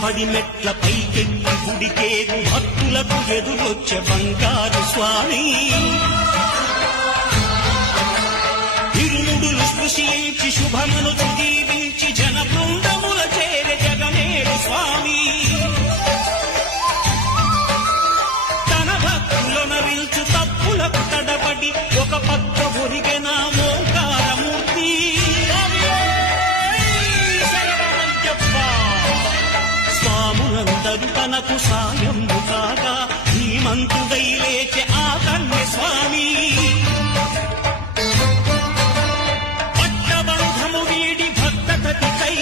పడి మెట్ల పైకెక్కి గుడికేగు భక్తులకు ఎదురొచ్చే బంగారు స్వామి ఇరుముడులు స్పృశించి శుభమును దీవించి జన బృందముల చేరే జగమేడు స్వామి తన భక్తులను విల్చు తప్పులకు తడబడి ఒక పక్క ఒరిగెన ఓంకారమూర్తి స్వాములందరూ తనకు సాయము కాగా ధీమంతుడై లేచే ఆ కన్య స్వామి పట్టబంధము వీడి భక్తతతికై